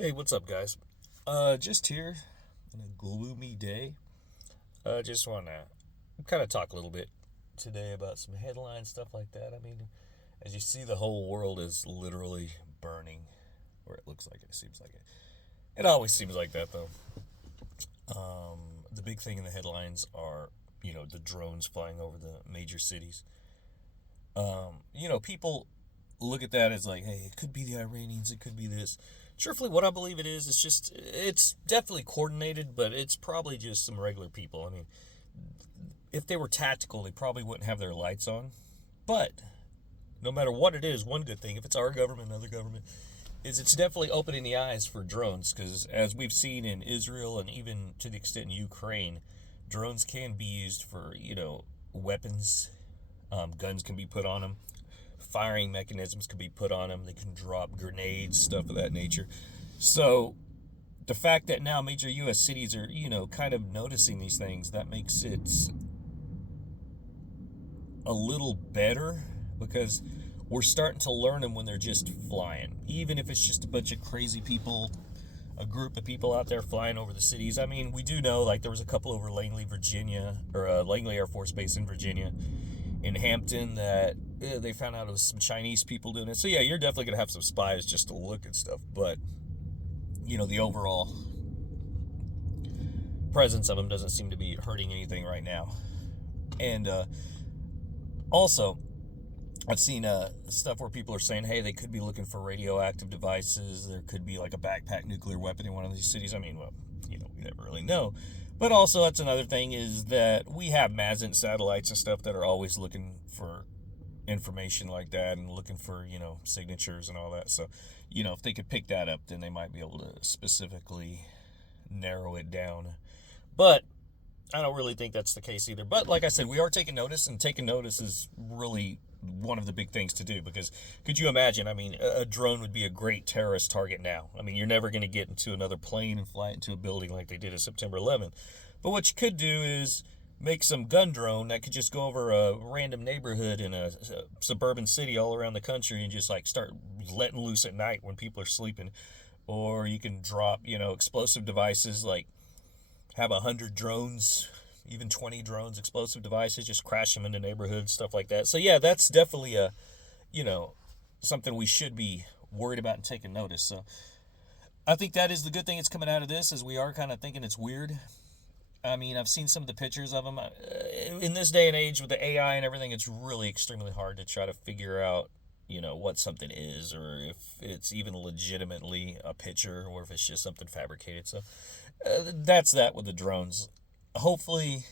Hey, what's up, guys? Just here on a gloomy day. Just want to kind of talk a little bit today about some headline stuff like that. I mean, as you see, the whole world is literally burning, or it looks like it, seems like it. It always seems like that, though. The big thing in the headlines are, the drones flying over the major cities. People look at that as like, hey, it could be the Iranians, it could be this. Truthfully, what I believe it is, it's definitely coordinated, but it's probably just some regular people. I mean, if they were tactical, they probably wouldn't have their lights on. But no matter what it is, one good thing, if it's our government, another government, is it's definitely opening the eyes for drones. Because as we've seen in Israel and even to the extent in Ukraine, drones can be used for, weapons. Guns can be put on them. Firing mechanisms can be put on them. They can drop grenades, stuff of that nature. So the fact that now major U.S. cities are, kind of noticing these things, that makes it a little better because we're starting to learn them when they're just flying. Even if it's just a bunch of crazy people, a group of people out there flying over the cities. I mean, we do know, like, there was a couple over Langley, Virginia, or Langley Air Force Base in Virginia, in Hampton, that they found out it was some Chinese people doing it. So, yeah, you're definitely going to have some spies just to look at stuff. But, the overall presence of them doesn't seem to be hurting anything right now. And also, I've seen stuff where people are saying, hey, they could be looking for radioactive devices. There could be like a backpack nuclear weapon in one of these cities. I mean, well, we never really know. But also, that's another thing is that we have MASINT satellites and stuff that are always looking for information like that and looking for, signatures and all that. So, if they could pick that up, then they might be able to specifically narrow it down. But I don't really think that's the case either. But like I said, we are taking notice, and taking notice is really one of the big things to do because could you imagine? I mean, a drone would be a great terrorist target now. I mean, you're never going to get into another plane and fly into a building like they did on September 11th. But what you could do is make some gun drone that could just go over a random neighborhood in a suburban city all around the country and just like start letting loose at night when people are sleeping. Or you can drop, explosive devices like have 100 drones, even 20 drones, explosive devices, just crash them into neighborhoods, stuff like that. So yeah, that's definitely you know, something we should be worried about and taking notice. So I think that is the good thing that's coming out of this, is we are kind of thinking it's weird. I mean, I've seen some of the pictures of them. In this day and age with the AI and everything, it's really extremely hard to try to figure out, what something is, or if it's even legitimately a picture, or if it's just something fabricated. So that's that with the drones. Hopefully,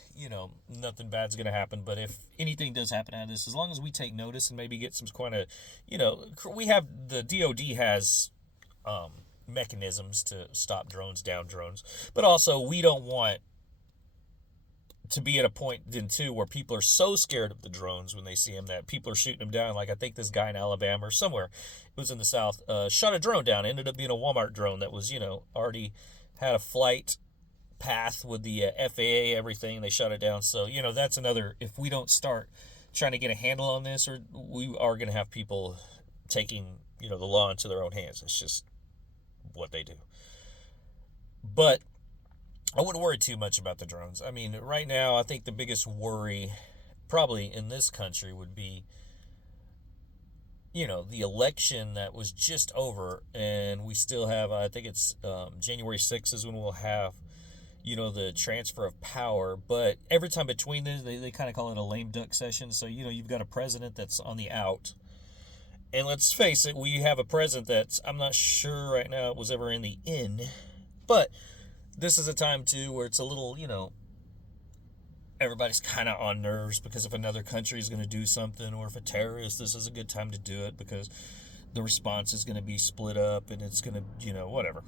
nothing bad's going to happen. But if anything does happen out of this, as long as we take notice and maybe get some kind of, we have, the DOD has mechanisms to stop drones, down drones. But also, we don't want to be at a point then too where people are so scared of the drones when they see them that people are shooting them down. Like I think this guy in Alabama or somewhere, it was in the South, shot a drone down. It ended up being a Walmart drone that was, already had a flight path with the FAA, everything. They shot it down. So, that's another, if we don't start trying to get a handle on this, or we are going to have people taking, the law into their own hands. It's just what they do. But I wouldn't worry too much about the drones. I mean, right now, I think the biggest worry probably in this country would be, the election that was just over, and we still have, I think it's January 6th is when we'll have, the transfer of power. But every time between this, they kind of call it a lame duck session. So, you've got a president that's on the out. And let's face it, we have a president that's, I'm not sure right now it was ever in the in. But this is a time, too, where it's a little, everybody's kind of on nerves because if another country is going to do something, or if a terrorist, this is a good time to do it because the response is going to be split up and it's going to, whatever.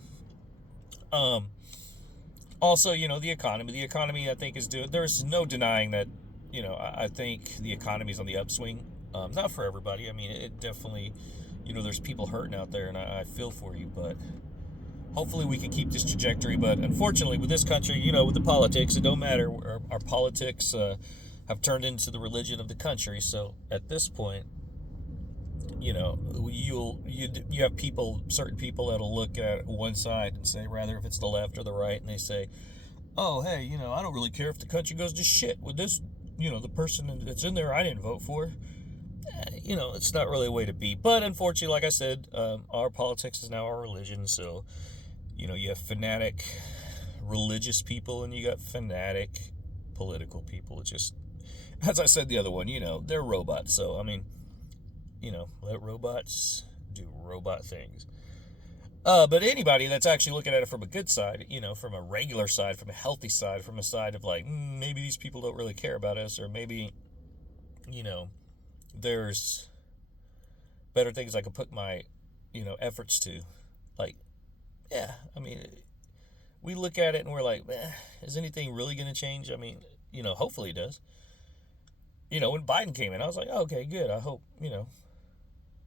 Also, the economy. The economy, I think, is doing, there's no denying that, I think the economy is on the upswing. Not for everybody. I mean, it definitely, there's people hurting out there, and I feel for you, but hopefully we can keep this trajectory. But unfortunately, with this country, with the politics, it don't matter. Our politics have turned into the religion of the country. So at this point, you have certain people that'll look at one side and say, rather if it's the left or the right, and they say, oh, hey, I don't really care if the country goes to shit with this, the person that's in there I didn't vote for. It's not really a way to be. But unfortunately, like I said, our politics is now our religion. So, you have fanatic religious people and you got fanatic political people. It's just, as I said the other one, they're robots. So, let robots do robot things. But anybody that's actually looking at it from a good side, from a regular side, from a healthy side, from a side of like, maybe these people don't really care about us, or maybe, there's better things I could put my, efforts to. Like, yeah, we look at it and we're like, is anything really going to change? Hopefully it does. When Biden came in, I was like, oh, okay, good. I hope,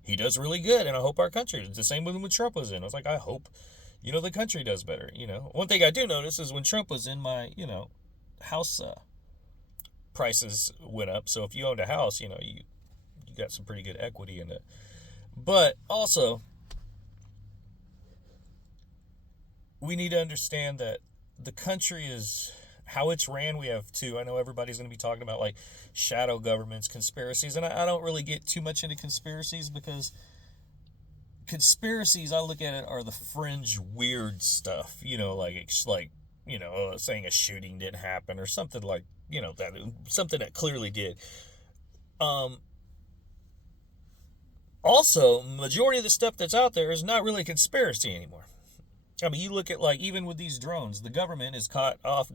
he does really good, and I hope our country, it's the same when Trump was in. I was like, I hope, the country does better, One thing I do notice is when Trump was in, my, house prices went up. So if you owned a house, you got some pretty good equity in it. But also, we need to understand that the country is how it's ran. We have two. I know everybody's going to be talking about like shadow governments, conspiracies, and I don't really get too much into conspiracies, because conspiracies, I look at it, are the fringe weird stuff. Saying a shooting didn't happen or something like something that clearly did. Also, majority of the stuff that's out there is not really a conspiracy anymore. You look at, like, even with these drones, the government is caught off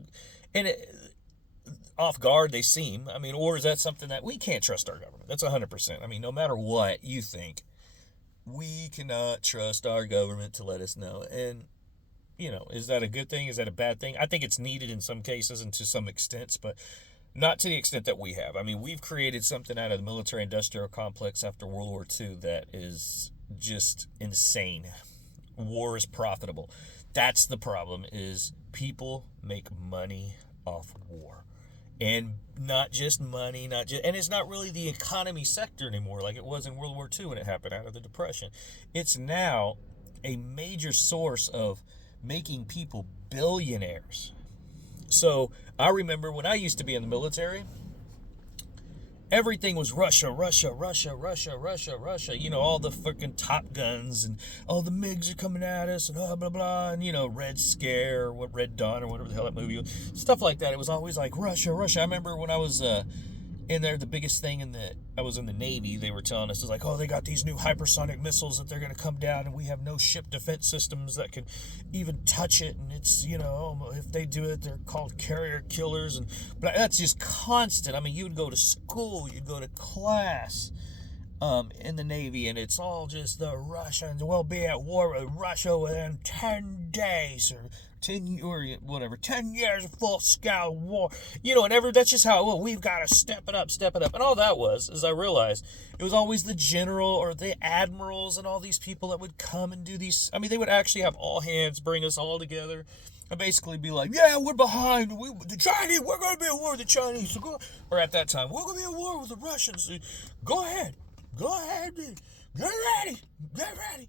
guard, they seem. Or is that something that we can't trust our government? That's 100%. No matter what you think, we cannot trust our government to let us know. And, is that a good thing? Is that a bad thing? I think it's needed in some cases and to some extents, but not to the extent that we have. We've created something out of the military-industrial complex after World War II that is just insane. War is profitable. That's the problem, is people make money off war. And not just money, and it's not really the economy sector anymore like it was in World War II when it happened out of the Depression. It's now a major source of making people billionaires. So I remember when I used to be in the military, everything was Russia, Russia, Russia, Russia, Russia, Russia. All the freaking Top Guns and all the MiGs are coming at us and blah, blah, blah. And, Red Scare, or Red Dawn, or whatever the hell that movie was. Stuff like that. It was always like Russia, Russia. I remember when I was in there, the biggest thing I was in the Navy, they were telling us, is like, oh, they got these new hypersonic missiles that they're going to come down, and we have no ship defense systems that can even touch it. And it's, if they do it, they're called carrier killers. But that's just constant. You'd go to school, you'd go to class in the Navy, and it's all just the Russians will be at war with Russia within 10 days or 10 years of full-scale war, and that's just how, we've got to step it up. And all that was, as I realized, it was always the general or the admirals and all these people that would come and do these, they would actually have all hands, bring us all together, and basically be like, yeah, we're behind, the Chinese, we're going to be at war with the Chinese, or at that time, we're going to be at war with the Russians, go ahead, dude. Get ready.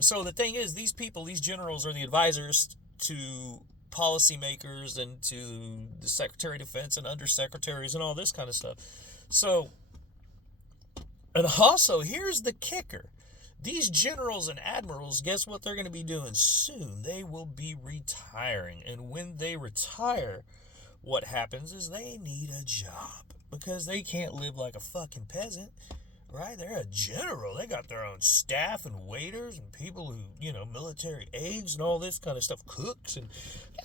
So the thing is, these people, these generals, are the advisors to policymakers and to the Secretary of Defense and undersecretaries and all this kind of stuff. So, and also, here's the kicker. These generals and admirals, guess what they're going to be doing soon? They will be retiring. And when they retire, what happens is they need a job, because they can't live like a fucking peasant. Right? They're a general. They got their own staff and waiters and people who, military aides and all this kind of stuff, cooks. And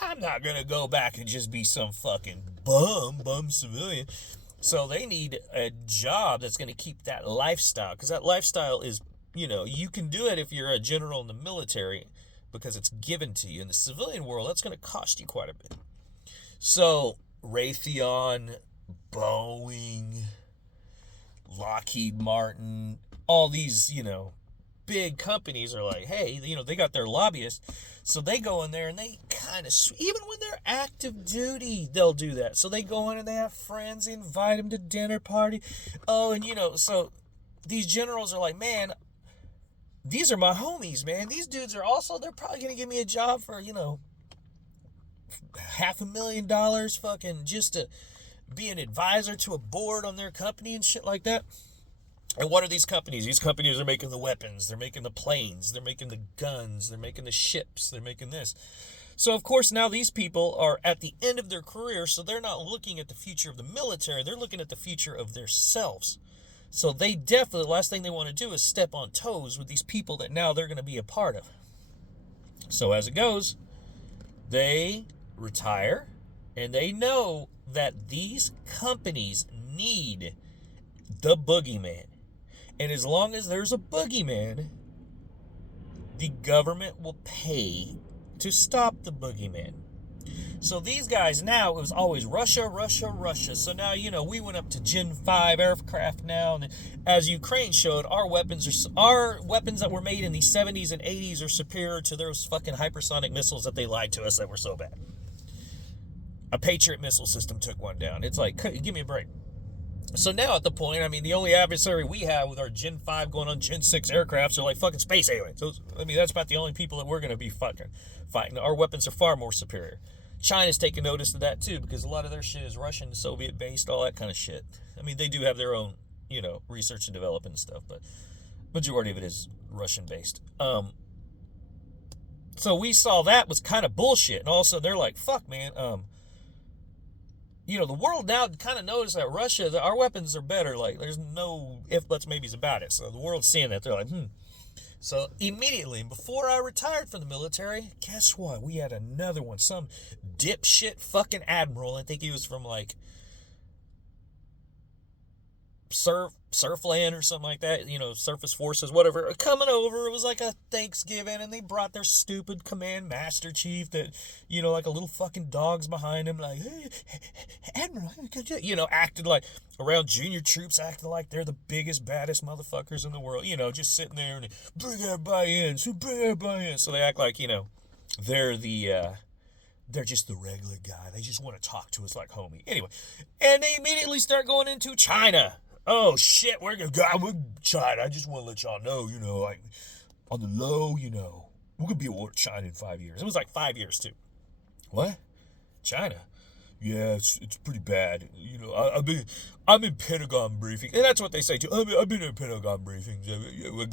I'm not going to go back and just be some fucking bum civilian. So they need a job that's going to keep that lifestyle. Because that lifestyle is, you can do it if you're a general in the military because it's given to you. In the civilian world, that's going to cost you quite a bit. So Raytheon, Boeing, Lockheed Martin, all these, big companies are like, hey, they got their lobbyists, so they go in there and they kind of, even when they're active duty, they'll do that. So they go in and they have friends, they invite them to dinner party. Oh, and so these generals are like, man, these are my homies, man. These dudes are also, they're probably going to give me a job for, $500,000 fucking just to be an advisor to a board on their company and shit like that. And what are these companies? These companies are making the weapons. They're making the planes. They're making the guns. They're making the ships. They're making this. So, of course, now these people are at the end of their career, so they're not looking at the future of the military. They're looking at the future of themselves. So they definitely, the last thing they want to do is step on toes with these people that now they're going to be a part of. So as it goes, they retire, and they know that these companies need the boogeyman. And as long as there's a boogeyman, the government will pay to stop the boogeyman. So these guys now, it was always Russia, Russia, Russia. So now, we went up to Gen 5 aircraft now. And as Ukraine showed, our weapons that were made in the 70s and 80s are superior to those fucking hypersonic missiles that they lied to us that were so bad. A Patriot missile system took one down. It's like, give me a break. So now at the point, the only adversary we have with our Gen 5 going on Gen 6 aircrafts are like fucking space aliens. So, that's about the only people that we're going to be fucking fighting. Our weapons are far more superior. China's taking notice of that too, because a lot of their shit is Russian, Soviet based, all that kind of shit. They do have their own, research and development and stuff, but majority of it is Russian based. So we saw that was kind of bullshit, and all of a sudden they're like, fuck, man, the world now kind of knows that Russia, our weapons are better. Like, there's no if, buts, maybes about it. So the world's seeing that. They're like, So immediately, before I retired from the military, guess what? We had another one. Some dipshit fucking admiral. I think he was from, like, Surfland or something like that, surface forces, whatever, coming over. It was like a Thanksgiving, and they brought their stupid command master chief that, like a little fucking dog's behind him, like, hey, Admiral, acted like, around junior troops, acting like they're the biggest, baddest motherfuckers in the world, just sitting there and bring everybody in. So they act like, they're they're just the regular guy. They just want to talk to us like homie. Anyway, and they immediately start going into China. Oh, shit, we're going to go with China. I just want to let y'all know, like, on the low, we're going to be at war with China in 5 years. It was like 5 years, too. What? China? Yeah, it's pretty bad. I'm in Pentagon briefings, and that's what they say, too. I've been in Pentagon briefings.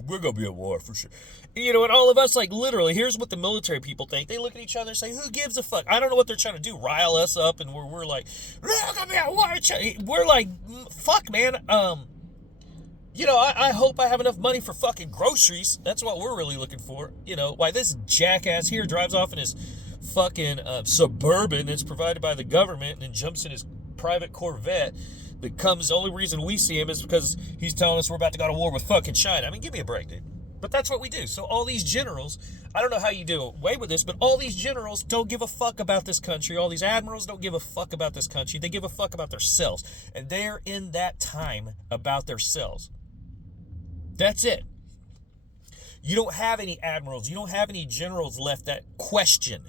We're going to be at war, for sure. And all of us, like, literally, here's what the military people think. They look at each other and say, who gives a fuck? I don't know what they're trying to do, rile us up, and we're like, we're going to be at war. We're like, fuck, man. I hope I have enough money for fucking groceries. That's what we're really looking for. Why this jackass here drives off in his fucking Suburban that's provided by the government and then jumps in his private Corvette that comes, the only reason we see him is because he's telling us we're about to go to war with fucking China. Give me a break, dude. But that's what we do. So all these generals, I don't know how you do away with this, but all these generals don't give a fuck about this country. All these admirals don't give a fuck about this country. They give a fuck about themselves. And they're in that time about themselves. That's it. You don't have any admirals. You don't have any generals left that question.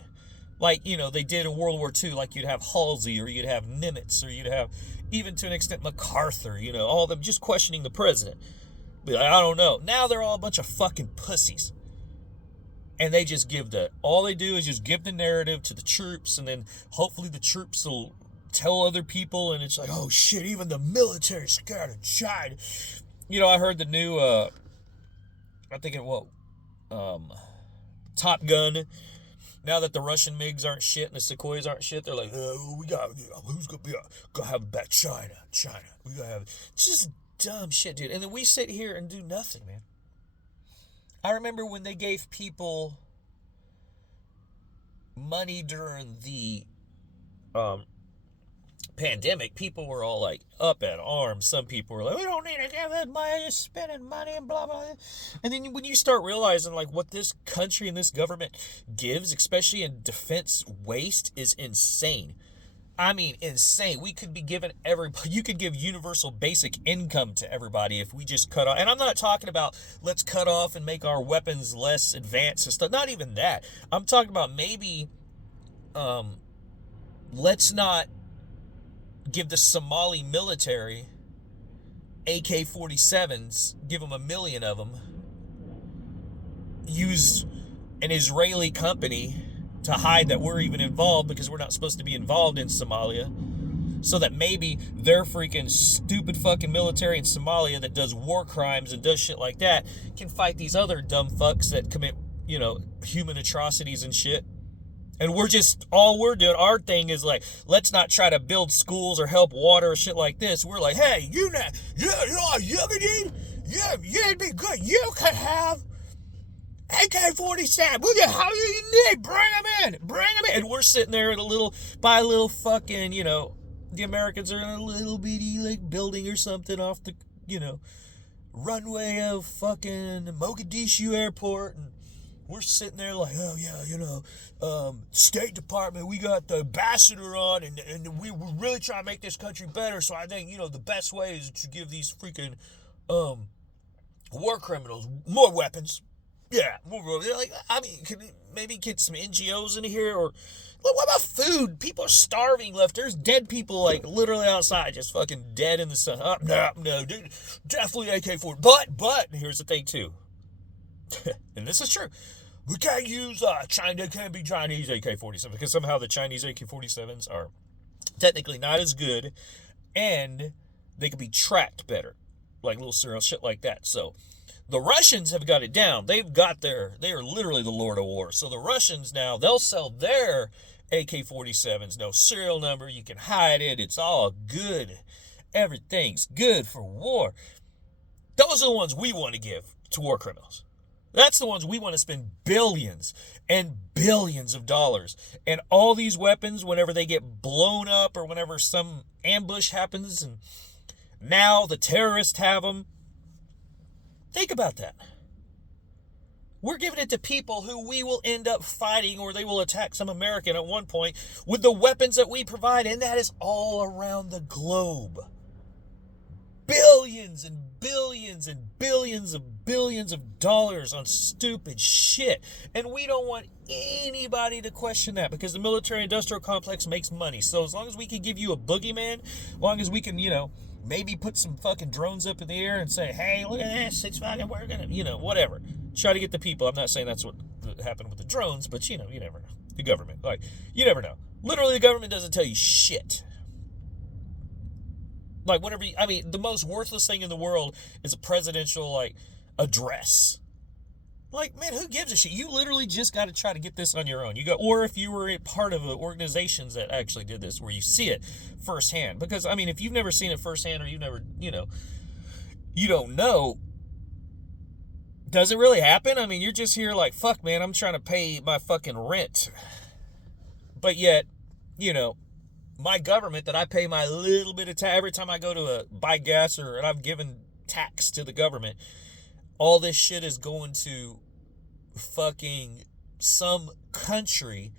Like, they did in World War II. Like, you'd have Halsey, or you'd have Nimitz, or you'd have, even to an extent, MacArthur. All of them just questioning the president. But I don't know. Now they're all a bunch of fucking pussies. And they just all they do is just give the narrative to the troops, and then hopefully the troops will tell other people, and it's like, oh shit, even the military's scared of China. I heard the new, Top Gun. Now that the Russian MiGs aren't shit and the Sukhois aren't shit, they're like, we got, who's gonna have a bad China. We gotta have, just dumb shit, dude. And then we sit here and do nothing, man. I remember when they gave people money during the pandemic, people were all like up at arms. Some people were like, we don't need to give that money, you're spending money and blah blah. And then when you start realizing like what this country and this government gives, especially in defense waste, is insane. Insane. We could be giving you could give universal basic income to everybody if we just cut off. And I'm not talking about let's cut off and make our weapons less advanced and stuff. Not even that. I'm talking about maybe let's not give the Somali military AK-47s, give them 1 million of them, use an Israeli company to hide that we're even involved because we're not supposed to be involved in Somalia, so that maybe their freaking stupid fucking military in Somalia that does war crimes and does shit like that can fight these other dumb fucks that commit, human atrocities and shit. And all we're doing, our thing is like, let's not try to build schools or help water or shit like this. We're like, hey, you know what you could need? Yeah, it'd be good. You could have AK-47. What the hell do you need? Bring them in. And we're sitting there by a little fucking, the Americans are in a little bitty like building or something off the, runway of fucking Mogadishu airport, and we're sitting there like, oh yeah, State Department, we got the ambassador on, and we're really trying to make this country better. So I think, the best way is to give these freaking war criminals more weapons. Yeah, more. Like, I mean, could maybe get some NGOs in here, or what about food? People are starving left. There's dead people like literally outside, just fucking dead in the sun. No, dude, definitely AK-47. But here's the thing too, and this is true. We can't use China. Can't be Chinese AK-47 because somehow the Chinese AK-47s are technically not as good, and they can be tracked better, like little serial shit like that. So the Russians have got it down. They are literally the Lord of War. So the Russians now, they'll sell their AK-47s, no serial number. You can hide it. It's all good. Everything's good for war. Those are the ones we want to give to war criminals. That's the ones we want to spend billions and billions of dollars. And all these weapons, whenever they get blown up or whenever some ambush happens and now the terrorists have them, think about that. We're giving it to people who we will end up fighting, or they will attack some American at one point with the weapons that we provide, and that is all around the globe. Billions and billions and billions of dollars on stupid shit. And we don't want anybody to question that, because the military-industrial complex makes money. So as long as we can give you a boogeyman, as long as we can, maybe put some fucking drones up in the air and say, hey, look at this, it's fucking, we're gonna, whatever. Try to get the people. I'm not saying that's what happened with the drones, but you never know. The government, you never know. Literally, the government doesn't tell you shit. Like, the most worthless thing in the world is a presidential, address. Like, man, who gives a shit? You literally just got to try to get this on your own. Or if you were a part of organizations that actually did this, where you see it firsthand. Because, if you've never seen it firsthand, or you've never, you don't know, does it really happen? You're just here like, fuck, man, I'm trying to pay my fucking rent. But yet, my government that I pay my little bit of tax every time I go to buy gas, and I've given tax to the government, all this shit is going to fucking some country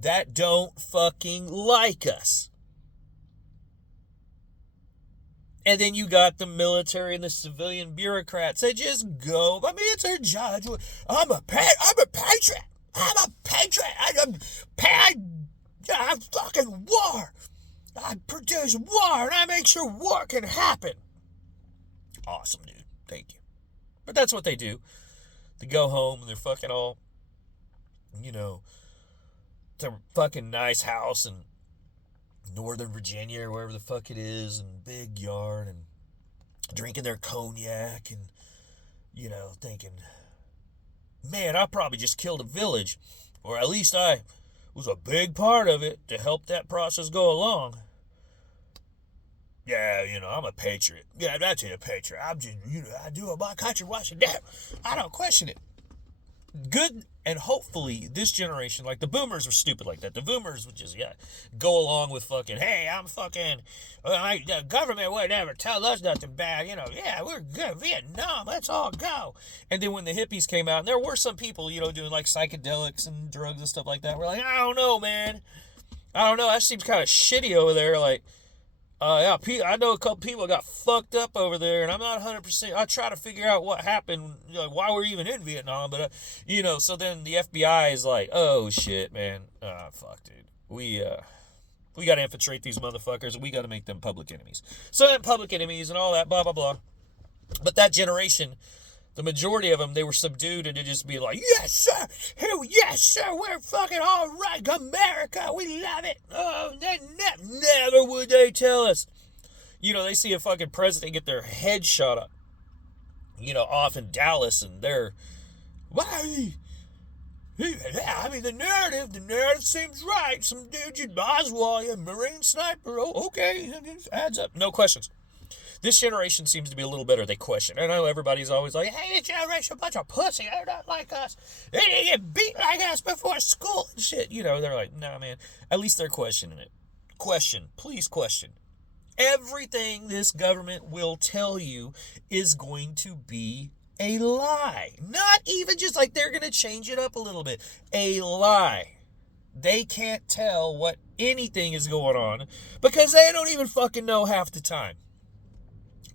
that don't fucking like us. And then you got the military and the civilian bureaucrats. They just go, it's their judge. I'm a patriot. I fucking war. I produce war, and I make sure war can happen. Awesome, dude. Thank you. But that's what they do. They go home, and they're fucking all, their fucking nice house in Northern Virginia or wherever the fuck it is, and big yard, and drinking their cognac, and, thinking, man, I probably just killed a village, or at least I was a big part of it to help that process go along. Yeah, I'm a patriot. Yeah, that's it, a patriot. I'm just, I do what my country wants to do. I don't question it. Good, and hopefully this generation, like the boomers were stupid like that. The boomers would just, go along with fucking, hey, I'm fucking, the government would never tell us nothing bad, we're good, Vietnam, let's all go. And then when the hippies came out, and there were some people, doing like psychedelics and drugs and stuff like that, we're like, I don't know, man. I don't know, that seems kind of shitty over there, like, I know a couple people got fucked up over there, and I'm not 100%. I try to figure out what happened, why we're even in Vietnam. But, so then the FBI is like, oh, shit, man. Fuck, dude. We got to infiltrate these motherfuckers, and we got to make them public enemies. So then public enemies and all that, blah, blah, blah. But that generation, the majority of them, they were subdued and to just be like, yes, sir. Yes, sir. We're fucking all right. America. We love it. Oh, never would they tell us. They see a fucking president get their head shot up, off in Dallas, and they're, why? Yeah, I mean, the narrative seems right. Some dude, Oswald, a Marine sniper. Oh, okay. Adds up. No questions. This generation seems to be a little better. They question. I know everybody's always like, hey, this generation, a bunch of pussy. They're not like us. They didn't get beat like us before school and shit. They're like, nah, man. At least they're questioning it. Question. Please question. Everything this government will tell you is going to be a lie. Not even just like they're going to change it up a little bit. A lie. They can't tell what anything is going on because they don't even fucking know half the time.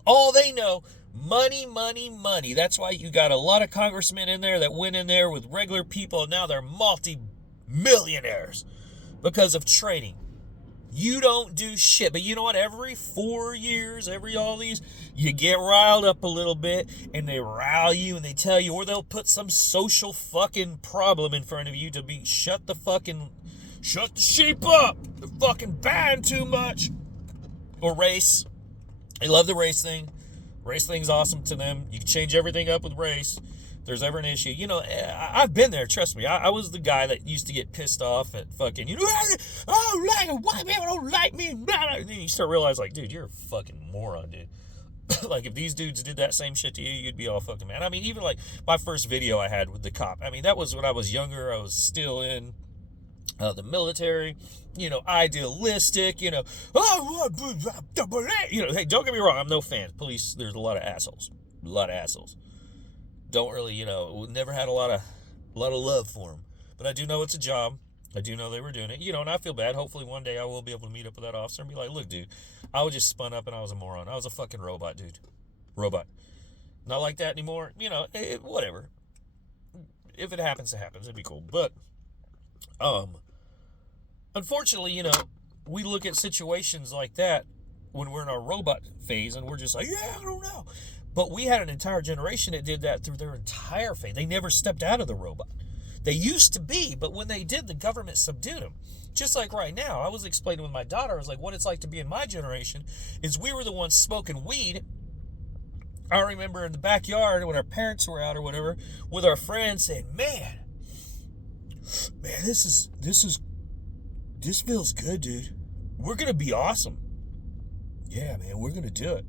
All they know, money, money, money. That's why you got a lot of congressmen in there that went in there with regular people, and now they're multi-millionaires because of trading. You don't do shit. But you know what? Every 4 years, all these, you get riled up a little bit, and they rile you, and they tell you, or they'll put some social fucking problem in front of you to be, shut the sheep up. They're fucking buying too much. Or race. They love the race thing. Race thing's awesome to them. You can change everything up with race. If there's ever an issue. I've been there, trust me. I was the guy that used to get pissed off at fucking, I don't like it. White people don't like me. And then you start realizing, like, dude, you're a fucking moron, dude. Like, if these dudes did that same shit to you, you'd be all fucking mad. I mean, even like my first video I had with the cop. I mean, that was when I was younger. I was still in the military, idealistic, hey, don't get me wrong, I'm no fan. Police, there's a lot of assholes. Don't really, never had a lot of love for them. But I do know it's a job. I do know they were doing it, and I feel bad. Hopefully one day I will be able to meet up with that officer and be like, look, dude, I was just spun up and I was a moron. I was a fucking robot, dude. Robot. Not like that anymore. Whatever. If it happens, it happens. It'd be cool. But, unfortunately, we look at situations like that when we're in our robot phase and we're just like, yeah, I don't know. But we had an entire generation that did that through their entire phase. They never stepped out of the robot. They used to be, but when they did, the government subdued them. Just like right now, I was explaining with my daughter, I was like, what it's like to be in my generation is we were the ones smoking weed. I remember in the backyard when our parents were out or whatever, with our friends saying, man, this feels good, dude. We're going to be awesome. Yeah, man, we're going to do it.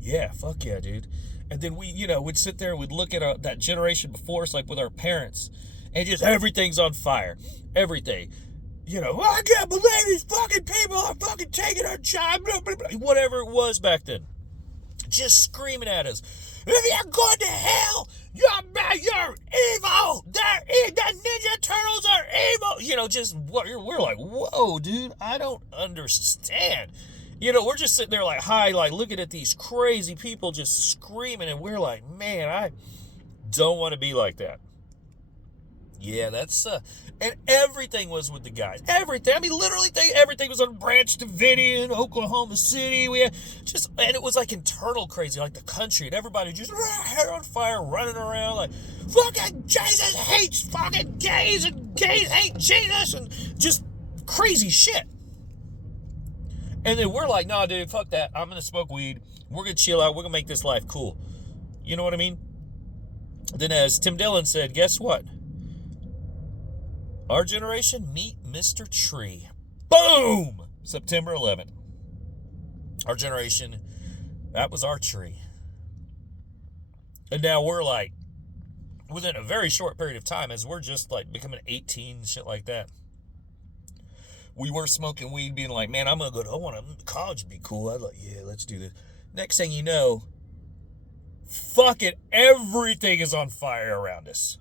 Yeah, fuck yeah, dude. And then we, would sit there and we'd look at that generation before us, like with our parents, and just everything's on fire. Everything. I can't believe these fucking people are fucking taking our job. Whatever it was back then. Just screaming at us. If you're going to hell, you're evil. The Ninja Turtles are evil. We're like, whoa, dude, I don't understand. We're just sitting there like high, like looking at these crazy people just screaming, and we're like, man, I don't want to be like that. Yeah, that's, and everything was with the guys. Everything. I mean, literally, everything was on Branch Davidian, Oklahoma City. We had and it was like internal crazy, like the country, and everybody just hair on fire, running around like, fucking Jesus hates fucking gays, and gays hate Jesus, and just crazy shit. And then we're like, nah, dude, fuck that. I'm going to smoke weed. We're going to chill out. We're going to make this life cool. You know what I mean? Then as Tim Dillon said, guess what? Our generation, meet Mr. Tree. Boom! September 11th. Our generation, that was our tree. And now we're like, within a very short period of time, as we're just like becoming 18, shit like that, we were smoking weed, being like, man, I want college to be cool. I'd like, yeah, let's do this. Next thing you know, fucking everything is on fire around us.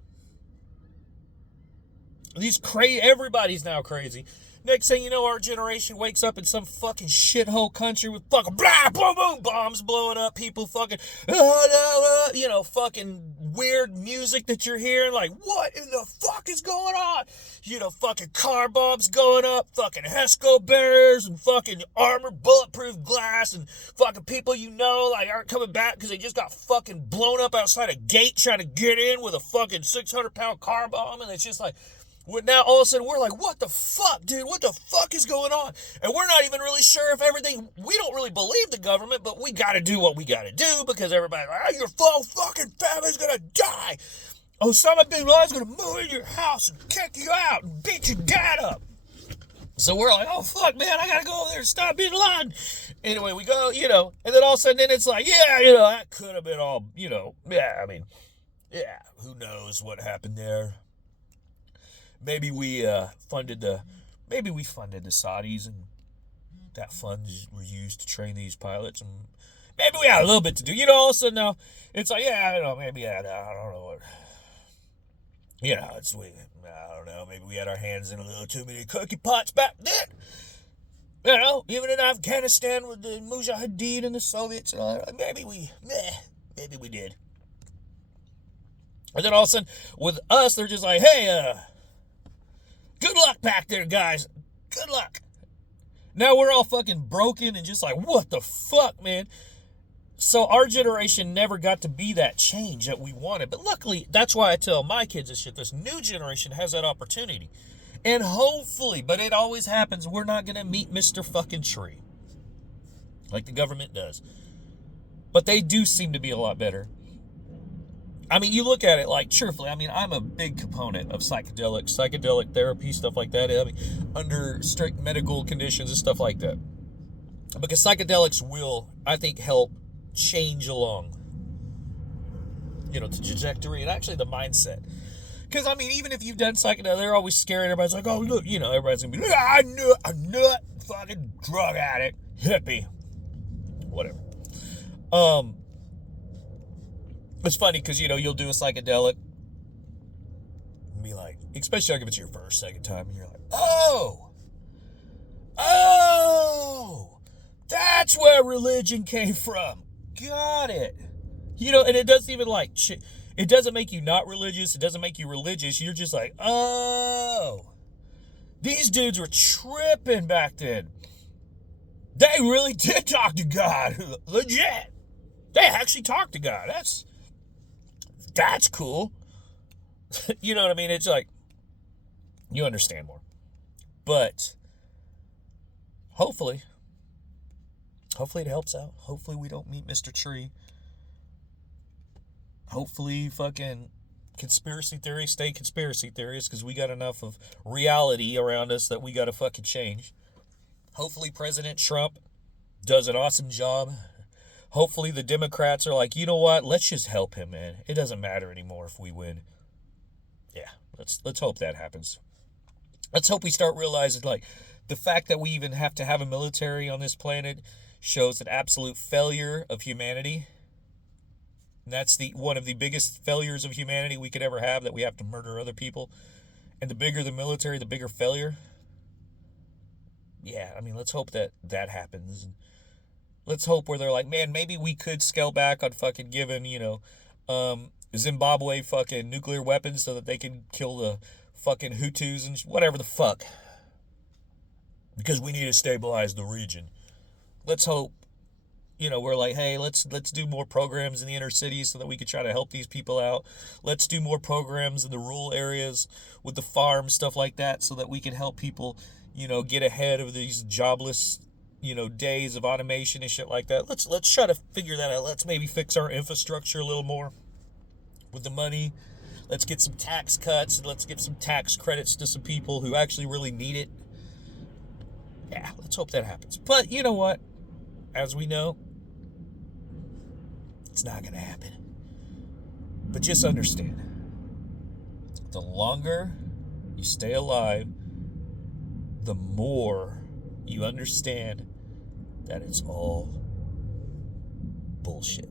Everybody's now crazy. Next thing you know, our generation wakes up in some fucking shithole country with fucking blah, boom, boom, bombs blowing up, people fucking, fucking weird music that you're hearing, like, what in the fuck is going on? You know, fucking car bombs going up, fucking Hesco barriers, and fucking armored bulletproof glass, and fucking people you know, like, aren't coming back because they just got fucking blown up outside a gate trying to get in with a fucking 600-pound car bomb, and it's just like, now all of a sudden we're like, what the fuck, dude? What the fuck is going on? And we're not even really sure if everything, we don't really believe the government, but we got to do what we got to do because everybody's like, your whole fucking family's going to die. Osama bin Laden's going to move in your house and kick you out and beat your dad up. So we're like, oh fuck, man, I got to go over there and stop bin Laden. Anyway, we go, you know, and then all of a sudden then it's like, yeah, you know, that could have been all, you know, yeah, I mean, yeah, who knows what happened there. Maybe we funded the Saudis, and that funds were used to train these pilots, and maybe we had a little bit to do. You know, all of a sudden now it's like, yeah, I don't know, maybe I don't know what, you know, I don't know, maybe we had our hands in a little too many cookie pots back then. You know, even in Afghanistan with the Mujahideen and the Soviets and all that, maybe we did. And then all of a sudden with us, they're just like, hey, good luck back there, guys. Good luck. Now we're all fucking broken and just like, what the fuck, man? So our generation never got to be that change that we wanted. But luckily, that's why I tell my kids this shit. This new generation has that opportunity. And hopefully, but it always happens, we're not going to meet Mr. fucking Tree. Like the government does. But they do seem to be a lot better. I mean, you look at it like, truthfully, I mean, I'm a big component of psychedelic therapy, stuff like that. I mean, under strict medical conditions and stuff like that. Because psychedelics will, I think, help change along, you know, the trajectory and actually the mindset. Because, I mean, even if you've done psychedelics, they're always scary. Everybody's like, oh, look, you know, everybody's going to be, a nut, fucking drug addict, hippie, whatever. It's funny because, you know, you'll do a psychedelic and be like, especially like if it's your first, second time, and you're like, oh, that's where religion came from. Got it. You know, and it doesn't even like, it doesn't make you not religious. It doesn't make you religious. You're just like, oh, these dudes were tripping back then. They really did talk to God. Legit. They actually talked to God. That's cool. You know what I mean? It's like, you understand more. But hopefully it helps out. Hopefully we don't meet Mr. Tree. Hopefully fucking conspiracy theories stay conspiracy theories because we got enough of reality around us that we got to fucking change. Hopefully President Trump does an awesome job. Hopefully the Democrats are like, you know what? Let's just help him, man. It doesn't matter anymore if we win. Yeah, let's hope that happens. Let's hope we start realizing, like, the fact that we even have to have a military on this planet shows an absolute failure of humanity. And that's one of the biggest failures of humanity we could ever have, that we have to murder other people. And the bigger the military, the bigger failure. Yeah, I mean, let's hope that happens. Let's hope where they're like, man, maybe we could scale back on fucking giving, you know, Zimbabwe fucking nuclear weapons so that they can kill the fucking Hutus and whatever the fuck. Because we need to stabilize the region. Let's hope, you know, we're like, hey, let's do more programs in the inner cities so that we could try to help these people out. Let's do more programs in the rural areas with the farms, stuff like that, so that we can help people, you know, get ahead of these jobless, you know, days of automation and shit like that. Let's try to figure that out. Let's maybe fix our infrastructure a little more with the money. Let's get some tax cuts and let's give some tax credits to some people who actually really need it. Yeah, let's hope that happens. But you know what? As we know, it's not going to happen. But just understand, the longer you stay alive, the more you understand that it's all bullshit.